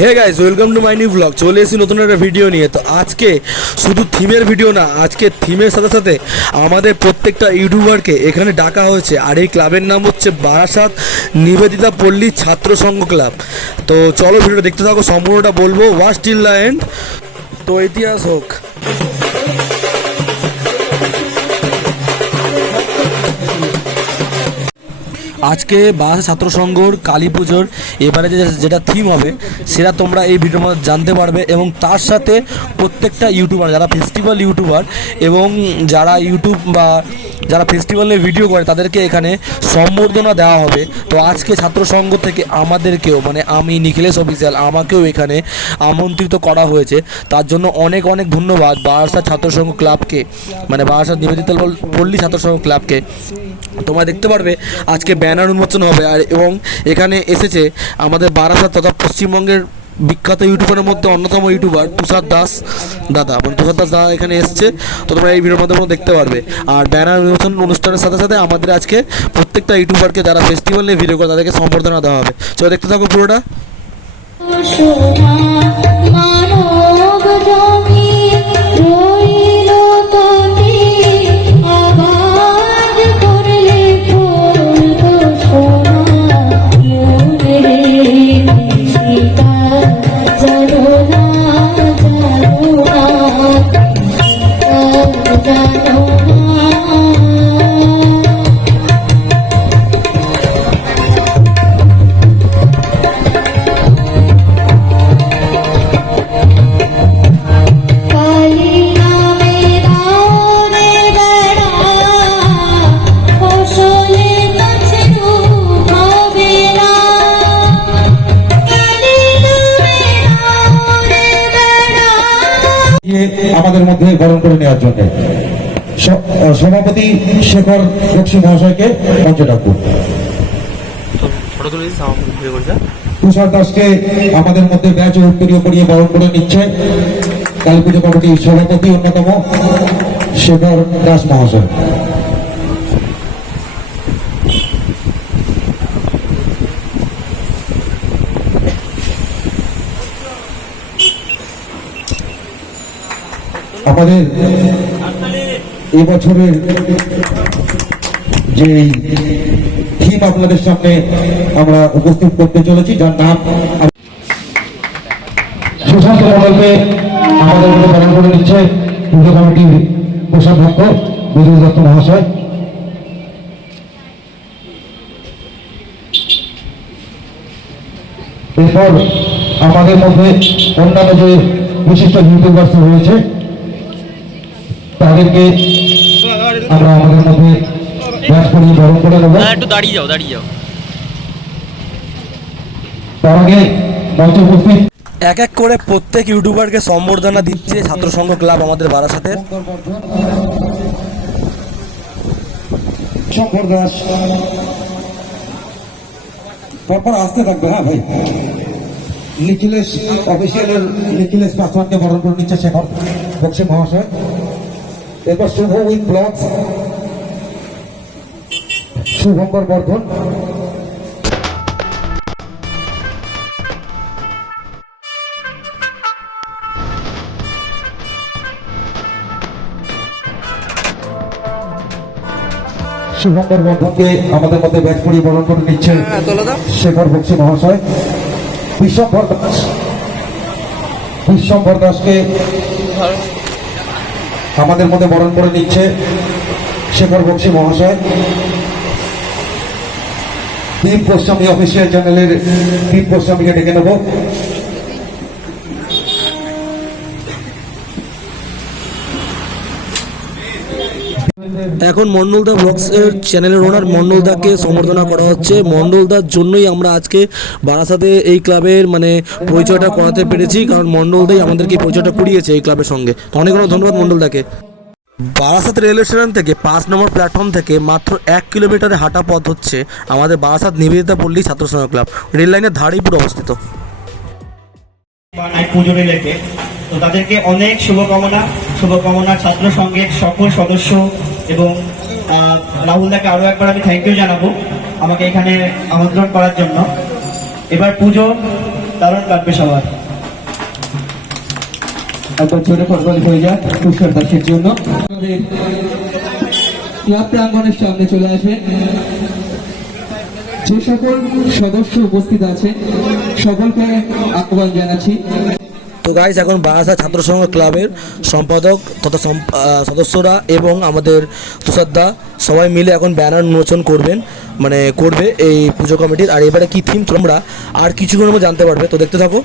Hey guys welcome to my new blog চলে এসেছি নতুন একটা ভিডিও নিয়ে। তো আজকে শুধু থিমের ভিডিও না, আজকে থিমের সাথে সাথে আমাদের প্রত্যেকটা ইউটিউবারকে এখানে ডাকা হয়েছে। আর এই ক্লাবের নাম হচ্ছে বারাসাত নিবেদিতা পল্লী ছাত্র সংঘ ক্লাব তো চলো ভিডিওটা দেখতে থাকো, সম্পূর্ণটা বলব। ওয়াস্ট এন্ড তো ইতিহাস হোক। আজকে বারাসা ছাত্র সংঘর কালী পুজোর এবারে যেটা থিম হবে, সেটা তোমরা এই ভিডিওর মধ্যে জানতে পারবে এবং তার সাথে প্রত্যেকটা ইউটিউবার যারা ফেস্টিভ্যাল ইউটিউবার এবং যারা ইউটিউব বা যারা ফেস্টিভ্যালে ভিডিও করে, তাদেরকে এখানে সম্বর্ধনা দেওয়া হবে। তো আজকে ছাত্র সংঘ থেকে আমাদেরকেও মানে আমি, নিখিলেশ অফিসিয়াল আমাকেও এখানে আমন্ত্রিত করা হয়েছে। তার জন্য অনেক অনেক ধন্যবাদ বারাসা ছাত্র সংঘ ক্লাবকে মানে বারাসা নিবেদিতা পল্লী ছাত্র সংঘ ক্লাবকে তোমরা দেখতে পারবে, আজকে ব্যানার উন্মোচন হবে আর এবং এখানে এসেছে আমাদের বারাসাত তথা পশ্চিমবঙ্গের বিখ্যাত ইউটিউবারের মধ্যে অন্যতম ইউটিউবার তুষার দাস দাদা। মানে তুষার দাস দাদা এখানে এসছে, তো তোমরা এই ভিডিওর মাধ্যমে দেখতে পারবে। আর ব্যানার উন্মোচন অনুষ্ঠানের সাথে সাথে আমাদের আজকে প্রত্যেকটা ইউটিউবারকে যারা ফেস্টিভ্যাল নিয়ে ভিডিও করে তাদেরকে সম্বর্ধনা দেওয়া হবে। চলো দেখতে থাকো পুরোটা। আমাদের মধ্যে গরম করে নেওয়ার জন্য। সভাপতি শেখর বক্সি মহাশয়কে মঞ্চে ডাকবো। তুষার দাসকে আমাদের মধ্যে ব্যাচ উত্তরীয় করিয়ে বরণ করে নিচ্ছে কালী পুজো কমিটির সভাপতি অন্যতম শেখর দাস মহাশয়। আমাদের এবছরের যে থিম আপনাদের সামনে আমরা উপস্থিত করতে চলেছি, যার নাম সুশান্ত মন্ডলকে আমাদের মধ্যে পালন করে নিচ্ছে পুজো কমিটির কোষাধ্যক্ষ বিদ্যুৎ দত্ত মহাশয়। এরপর আমাদের মধ্যে অন্যান্য যে বিশিষ্ট ইউটিউবার্স রয়েছে তাদেরকে আমরা আমাদের মধ্যে ব্যাচ করিয়ে বরণ করে নেব। হ্যাঁ একটু দাঁড়িয়ে যাও দাঁড়িয়ে যাও। তার আগে মঞ্চে উপস্থিত এক এক করে প্রত্যেক ইউটিউবারকে সম্বর্ধনা দিচ্ছে ছাত্র সংঘ ক্লাব আমাদের বারাসাতের। শঙ্কর দাস পরপর আসতে থাকবে হ্যাঁ ভাই। নিখিলেশ অফিসিয়ালের নিখিলেশ পাসওয়ানকে বরণ করে নিচ্ছে শেখর বক্সি মহাশয়। এরপর শুভ উইথ ব্লগস শুভঙ্কর বর্ধন। শুভঙ্কর বর্ধনকে আমাদের মধ্যে ব্যাচ করিয়ে বরণ করে নিচ্ছে শেখর বক্সি মহাশয়। বিশ্বম্ভর দাস বিশ্বম্ভর দাসকে আমাদের মধ্যে বরণ করে নিচ্ছে শেখর বক্সি মহাশয়। দীপ গোস্বামী অফিসিয়াল চ্যানেলের দীপ গোস্বামীকে ডেকে নেব। এখন মন্ডলদা ব্লগস এর চ্যানেলের ওনার মন্ডলদাকে সম্বর্ধনা করা হচ্ছে। মন্ডলদার জন্যই আমরা আজকে বারাসাতে এই ক্লাবের মানে পরিচয়টা করাতে পেরেছি, কারণ মন্ডলদাই আমাদেরকে পরিচয়টা করিয়েছে এই ক্লাবের সঙ্গে। অনেক অনেক ধন্যবাদ মন্ডলদাকে বারাসাত রেলওয়ে স্টেশন থেকে পাঁচ নম্বর প্ল্যাটফর্ম থেকে মাত্র এক কিলোমিটারে হাঁটা পথ হচ্ছে আমাদের বারাসাত নিবেদিতা পল্লী ছাত্র ক্লাব। রেল লাইনের ধারেই পুরো অবস্থিত। তো তাদেরকে অনেক শুভকামনা শুভকামনা ছাত্র সংঘের সকল সদস্য এবং আহ, রাহুল দাকে আরও একবার আমি থ্যাংক ইউ জানাব আমাকে এখানে আমন্ত্রণ করার জন্য। এবার পুজো দারুণ কাটবে সবার। একবার জোরে করতালি হয়ে যায় তুষার দাসের জন্য। ক্লাব প্রাঙ্গনের সামনে চলে আসে যে সকল সদস্য উপস্থিত আছে সকলকে আহ্বান জানাচ্ছি। তো গাইস এখন বারাসা ছাত্র সংঘ ক্লাবের সম্পাদক তথা সদস্যরা এবং আমাদের তুষারদা সবাই মিলে এখন ব্যানার উন্মোচন করবেন মানে করবে এই পুজো কমিটির। আর এবারে কি থিম তোমরা আর কিছুক্ষণের মধ্যে জানতে পারবে, তো দেখতে থাকো।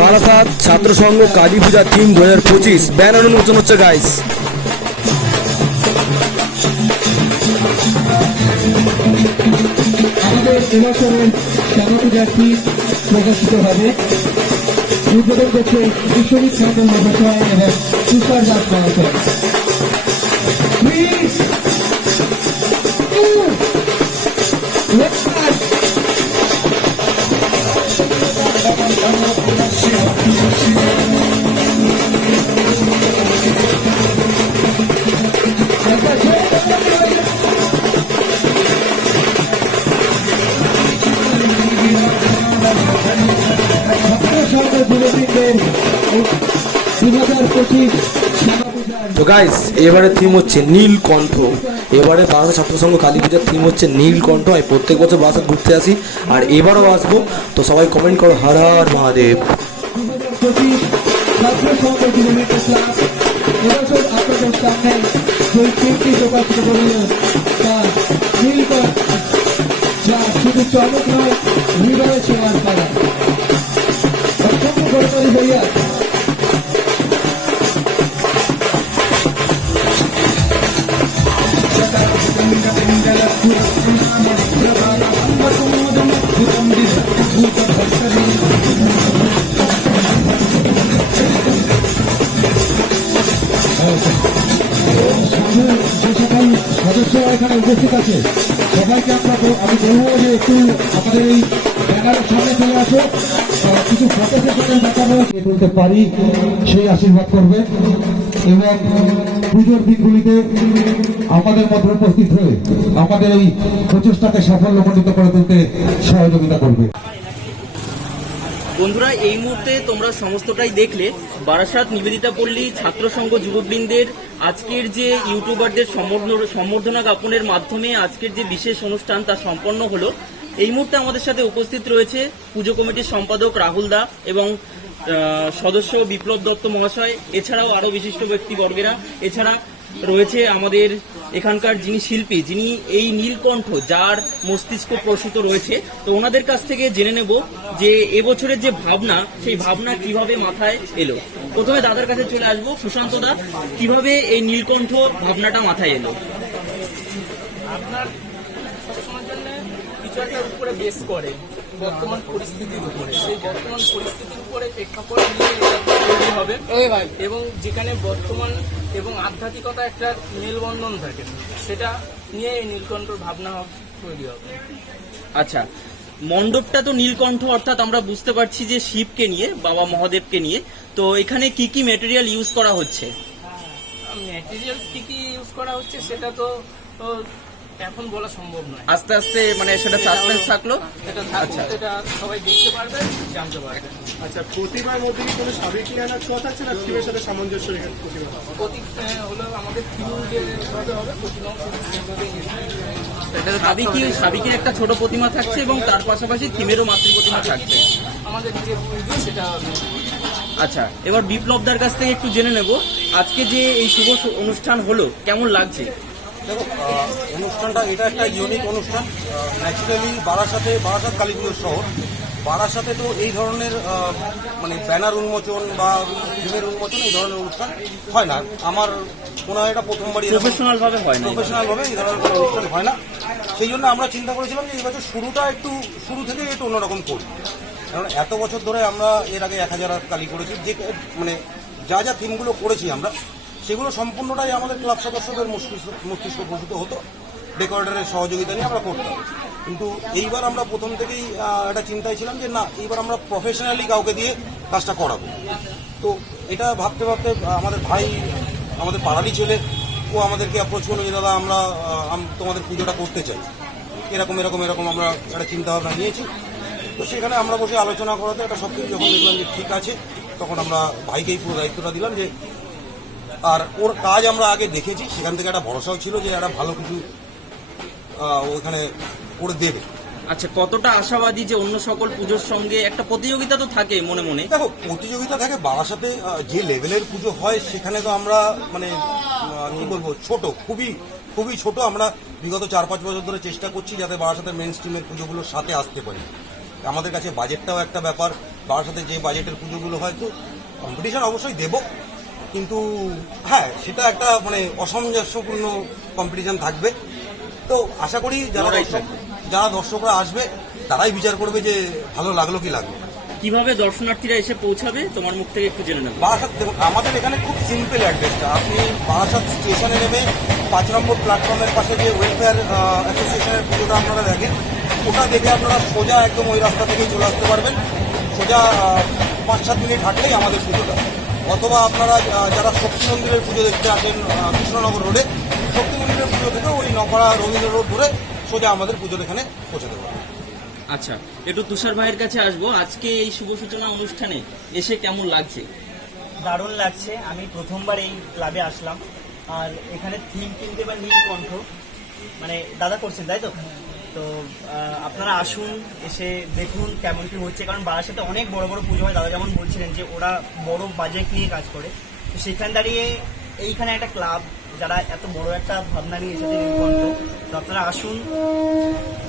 বারাসাত ছাত্র সংঘ কালী পূজা থিম দু হাজার পঁচিশ। ব্যানার উন্মোচন হচ্ছে গাইস এবছরের থিম প্রকাশিত হবে। উদ্বোধন করছে বিশ্বজিৎ মন্ডল মহাশয় এবং তুষার দাস মহাশয় গাইস এবারে থিম হচ্ছে নীলকণ্ঠ এবারে বারাসাত ছাত্র সংঘ কালী পূজার থিম হচ্ছে নীলকণ্ঠ আমি প্রত্যেক বছর বারাসাত ঘুরতে আসি, আর এবারও আসব। তো সবাই কমেন্ট করো, হর হর মহাদেব। চমক নয় গড়পালি হইয়া আছে। সবাইকে আমরা আমি বলব যে একটু আমাদের এই ব্যানারের সামনে চলে আসো। কিছু ফটো পারি সেই আশীর্বাদ করবে। এবং পুজোর দিনগুলিতে আমাদের মধ্যে উপস্থিত হয়ে আমাদের এই প্রচেষ্টাকে সাফল্যমণ্ডিত করে তুলতে সহযোগিতা করবে। বন্ধুরা, এই মুহূর্তে তোমরা সমস্তটাই দেখলে। বারাসাত নিবেদিতা পল্লী ছাত্র সংঘ যুবকবৃন্দের আজকের যে ইউটিউবারদের সম্বর্ধনা জ্ঞাপনের মাধ্যমে আজকের যে বিশেষ অনুষ্ঠান তা সম্পন্ন হলো, এই মুহূর্তে আমাদের সাথে উপস্থিত রয়েছে পুজো কমিটির সম্পাদক রাহুল দা এবং সদস্য বিপ্লব দত্ত মহাশয়, এছাড়াও আরও বিশিষ্ট ব্যক্তিবর্গেরা। এছাড়া রয়েছে আমাদের এখানকার যিনি শিল্পী যিনি এই নীলকণ্ঠ যার মস্তিষ্ক প্রসূত রয়েছে তো ওনাদের কাছ থেকে জেনে নেব যে এবছরের যে ভাবনা সেই ভাবনা কীভাবে মাথায় এলো। প্রথমে দাদার কাছে চলে আসব। সুশান্ত দা কীভাবে এই নীলকণ্ঠ ভাবনাটা মাথায় এলো? আপনার কিছু একটার উপরে বেস করে বর্তমান পরিস্থিতির উপরে। সেই বর্তমান পরিস্থিতির উপরে প্রেক্ষাপট নিয়ে তৈরি হবে। এবং যেখানে বর্তমান এবং আধ্যাত্মিকতা একটা মেলবন্ধন থাকে। সেটা নিয়ে এই নীলকণ্ঠর ভাবনা তৈরি হবে। আচ্ছা মণ্ডপটা তো নীলকণ্ঠ অর্থাৎ আমরা বুঝতে পারছি যে শিবকে নিয়ে বাবা মহাদেবকে নিয়ে। তো এখানে কি কি মেটেরিয়াল ইউজ করা হচ্ছে? ম্যাটেরিয়াল কি কি ইউজ করা হচ্ছে সেটা তো এখন বলা সম্ভব নয়। আস্তে আস্তে মানে সেটা সাসপেন্স থাকল? থাকুক, এটা সবাই দেখতে পারবে জানতে পারবে। আচ্ছা মধ্যে কোনো থাকছে না থিমের সাথে সামঞ্জস্য রেখে প্রতিমা? প্রতীক হলো আমাদের থিম যেভাবে হবে সাবিকি সাবিকের একটা ছোট প্রতিমা থাকছে এবং তার পাশাপাশি থিমেরও মাতৃ প্রতিমা থাকছে? আমাদের যে সেটা আচ্ছা এবার বিপ্লবদার কাছ থেকে একটু জেনে নেব। আজকে যে এই শুভ অনুষ্ঠান হলো কেমন লাগছে? দেখো অনুষ্ঠানটা এটা একটা ইউনিক অনুষ্ঠান। ন্যাচুরালি বারাসাতে বারাসাত কালী পুজোর শহর। বারাসাতে তো এই ধরনের মানে ব্যানার উন্মোচন বা ফিল্মের উন্মোচন এই ধরনের অনুষ্ঠান হয় না। আমার মনে হয় এটা প্রথমবারই এরকম- প্রফেশনাল ভাবে হয় না। প্রফেশনাল ভাবে এই ধরনের কোনো অনুষ্ঠান হয় না। সেই জন্য আমরা চিন্তা করেছিলাম যে এই বছর শুরুটা একটু শুরু থেকেই একটু অন্যরকম করি। কারণ এত বছর ধরে আমরা এর আগে এক হাজার কালি করেছি। যে মানে যা যা থিমগুলো করেছি আমরা সেগুলো সম্পূর্ণটাই আমাদের ক্লাব সদস্যদের মস্তিষ্ক মস্তিষ্ক প্রসূত হতো। ডেকোরেটরের সহযোগিতা নিয়ে আমরা করতাম। কিন্তু এইবার আমরা প্রথম থেকেই একটা চিন্তায় ছিলাম যে না, এইবার আমরা প্রফেশনালি কাউকে দিয়ে কাজটা করাবো। তো এটা ভাবতে ভাবতে আমাদের ভাই, আমাদের পাড়ারই ছেলে, ও আমাদেরকে অ্যাপ্রোচ করল যে, দাদা, আমরা তোমাদের পুজোটা করতে চাই। এরকম এরকম এরকম আমরা একটা চিন্তা ভাবনা নিয়েছি। তো সেখানে আমরা বসে আলোচনা করাতে একটা সব কিছু যখন দেখলাম যে ঠিক আছে, তখন আমরা ভাইকেই পুরো দায়িত্বটা দিলাম যে আর ওর কাজ আমরা আগে দেখেছি সেখান থেকে একটা ভরসাও ছিল যে একটা ভালো কিছু ওখানে করে দেবে। আচ্ছা কতটা আশাবাদী যে অন্য সকল পুজোর সঙ্গে একটা প্রতিযোগিতা তো থাকে মনে মনে? দেখো প্রতিযোগিতা থাকে বারাসাতে যে লেভেলের পুজো হয় সেখানে তো আমরা মানে কি বলব ছোট খুবই খুবই ছোট। আমরা বিগত চার পাঁচ বছর ধরে চেষ্টা করছি যাতে বারাসাতে মেন স্ট্রিমের পুজোগুলোর সাথে আসতে পারি। আমাদের কাছে বাজেটটাও একটা ব্যাপার বারাসাতে যে বাজেটের পুজোগুলো হয় তো কম্পিটিশন অবশ্যই দেব। কিন্তু হ্যাঁ সেটা একটা মানে অসামঞ্জস্যপূর্ণ কম্পিটিশন থাকবে। তো আশা করি যারা দর্শক যারা দর্শকরা আসবে তারাই বিচার করবে যে ভালো লাগল কি লাগল। কীভাবে দর্শনার্থীরা এসে পৌঁছাবে তোমার মুখ থেকে একটু জেনে নেব। বারাসাত দেখুন আমাদের এখানে খুব সিম্পল অ্যাড্রেসটা আপনি বারাসাত স্টেশনে নেমে পাঁচ নম্বর প্ল্যাটফর্মের পাশে যে ওয়েলফেয়ার অ্যাসোসিয়েশনের পুজোটা আপনারা দেখেন ওটা দেখে আপনারা সোজা একদম ওই রাস্তা থেকেই চলে আসতে পারবেন। সোজা পাঁচ সাত মিনিট হাঁটলেই আমাদের পুজোটা। অথবা আপনারা যারা শক্তি মন্দিরের পুজো দেখতে আসেন কৃষ্ণনগর রোডে শক্তি মন্দিরের পুজো থেকে ওই নকড়া রবীন্দ্র রোড ধরে সোজা আমাদের পুজোর এখানে পৌঁছাতে পারবেন আচ্ছা একটু তুষার ভাইয়ের কাছে আসব। আজকে এই শুভ সূচনা অনুষ্ঠানে এসে কেমন লাগছে? দারুণ লাগছে। আমি প্রথমবার এই ক্লাবে আসলাম। আর এখানে থিম কিনতে বা নীল কণ্ঠ মানে দাদা করছেন তাই তো? তো আপনারা আসুন এসে দেখুন কেমন কি হচ্ছে। কারণ বারাসাতে অনেক বড় বড় পুজো হয় দাদা যেমন বলছিলেন যে ওরা বড় বাজেট নিয়ে কাজ করে। তো সেখানে দাঁড়িয়ে এইখানে একটা ক্লাব যারা এত বড় একটা ভাবনা নিয়ে এসেছে নীলকণ্ঠ তো আপনারা আসুন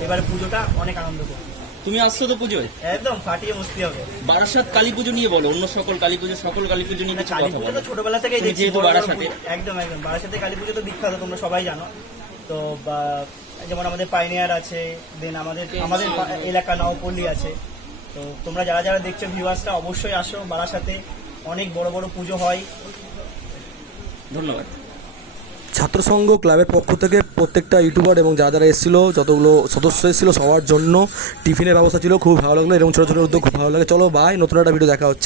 এবারে পুজোটা অনেক আনন্দ করুন। তুমি আসছো তো পুজোয়? একদম ফাটিয়ে বসতে হবে। বারাসাত কালী পুজো নিয়ে বলো অন্য সকল কালী পুজো সকল কালী পুজো নিয়ে কালী পুজো তো ছোটবেলা থেকেই দেখছি যেহেতু বারাসাতে। একদম একদম বারাসাতে কালী পুজো তো বিখ্যাত তোমরা সবাই জানো। তো বা- যেমন আমাদের পাইনিয়ার আছে দেন আমাদের আমাদের এলাকা নবপল্লী আছে। তো তোমরা যারা যারা দেখছ ভিউয়ার্সটা অবশ্যই আসো বারাসাতে অনেক বড় বড় পুজো হয়। ধন্যবাদ। ছাত্রসংঘ ক্লাবের পক্ষ থেকে প্রত্যেকটা ইউটিউবার এবং যারা যারা এসেছিল যতগুলো সদস্য এসেছিল সবার জন্য টিফিনের ব্যবস্থা ছিল খুব ভালো লাগল এবং ছোটো ছোটো উদ্যোগ খুব ভালো লাগে চলো বাই নতুন একটা ভিডিও দেখা হচ্ছে।